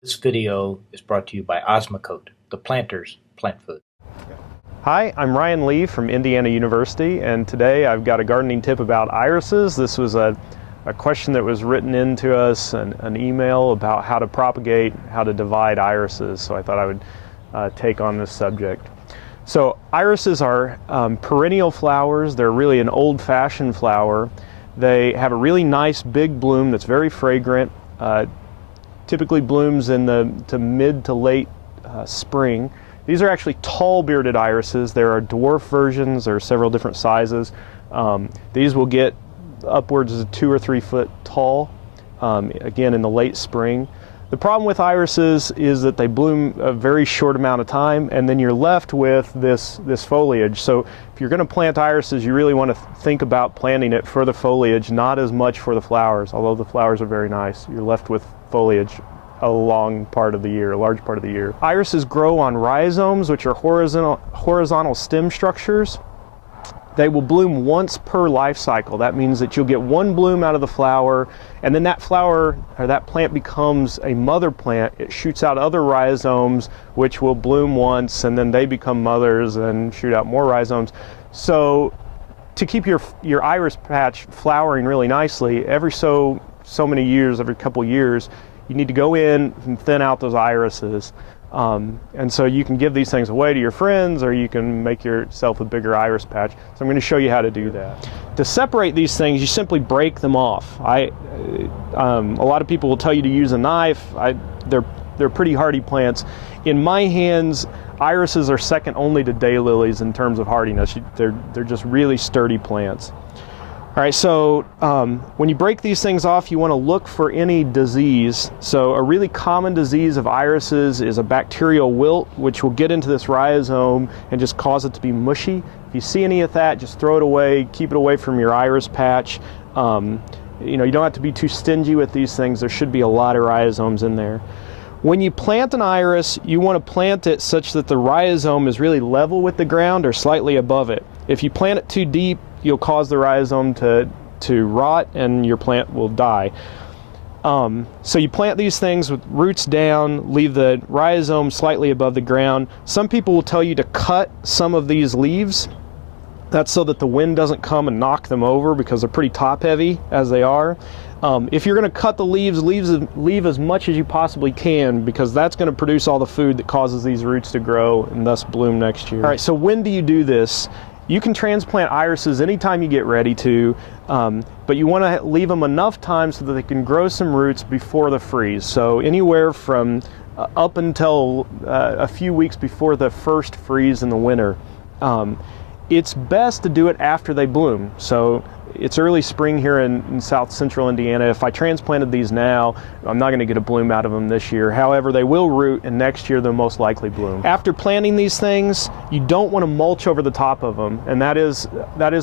This video is brought to you by Osmocote, the planter's plant food. Hi, I'm Ryan Lee from Indiana University, and today I've got a gardening tip about irises. This was a question that was written into us, an email about how to propagate, how to divide irises, so I thought I would take on this subject. So irises are perennial flowers. They're really an old-fashioned flower. They have a really nice big bloom that's very fragrant. Typically blooms in the mid to late spring. These are actually tall bearded irises. There are dwarf versions. There are several different sizes. These will get upwards of 2 or 3 foot tall, again in the late spring. The problem with irises is that they bloom a very short amount of time, and then you're left with this foliage. So if you're going to plant irises, you really want to think about planting it for the foliage, not as much for the flowers. Although the flowers are very nice, you're left with foliage a large part of the year. Irises grow on rhizomes, which are horizontal stem structures. They will bloom once per life cycle. That means that you'll get one bloom out of the flower, and then that flower or that plant becomes a mother plant. It shoots out other rhizomes, which will bloom once, and then they become mothers and shoot out more rhizomes. So to keep your iris patch flowering really nicely, every so many years, every couple years, you need to go in and thin out those irises. And so you can give these things away to your friends, or you can make yourself a bigger iris patch. So I'm going to show you how to do that. To separate these things, you simply break them off. A lot of people will tell you to use a knife. They're pretty hardy plants. In my hands, irises are second only to daylilies in terms of hardiness. They're just really sturdy plants. All right, so when you break these things off, you want to look for any disease. So a really common disease of irises is a bacterial wilt, which will get into this rhizome and just cause it to be mushy. If you see any of that, just throw it away, keep it away from your iris patch. You don't have to be too stingy with these things. There should be a lot of rhizomes in there. When you plant an iris, you want to plant it such that the rhizome is really level with the ground or slightly above it. If you plant it too deep, you'll cause the rhizome to rot and your plant will die. So you plant these things with roots down, leave the rhizome slightly above the ground. Some people will tell you to cut some of these leaves. That's so that the wind doesn't come and knock them over, because they're pretty top heavy as they are. If you're going to cut the leaves, leave as much as you possibly can, because that's going to produce all the food that causes these roots to grow and thus bloom next year. All right, so when do you do this? You can transplant irises anytime you get ready to, but you want to leave them enough time so that they can grow some roots before the freeze. So anywhere from up until a few weeks before the first freeze in the winter. It's best to do it after they bloom. So it's early spring here in south central Indiana. If I transplanted these now, I'm not going to get a bloom out of them this year. However, they will root, and next year they'll most likely bloom. After planting these things, you don't want to mulch over the top of them, and that is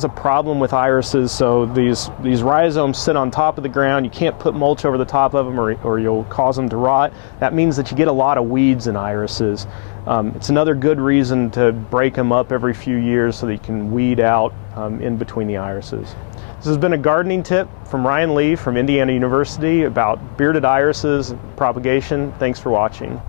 a problem with irises. So these rhizomes sit on top of the ground. You can't put mulch over the top of them, or you'll cause them to rot. That means that you get a lot of weeds in irises. It's another good reason to break them up every few years so that you can weed out in between the irises. This has been a gardening tip from Ryan Lee from Indiana University about bearded irises propagation. Thanks for watching.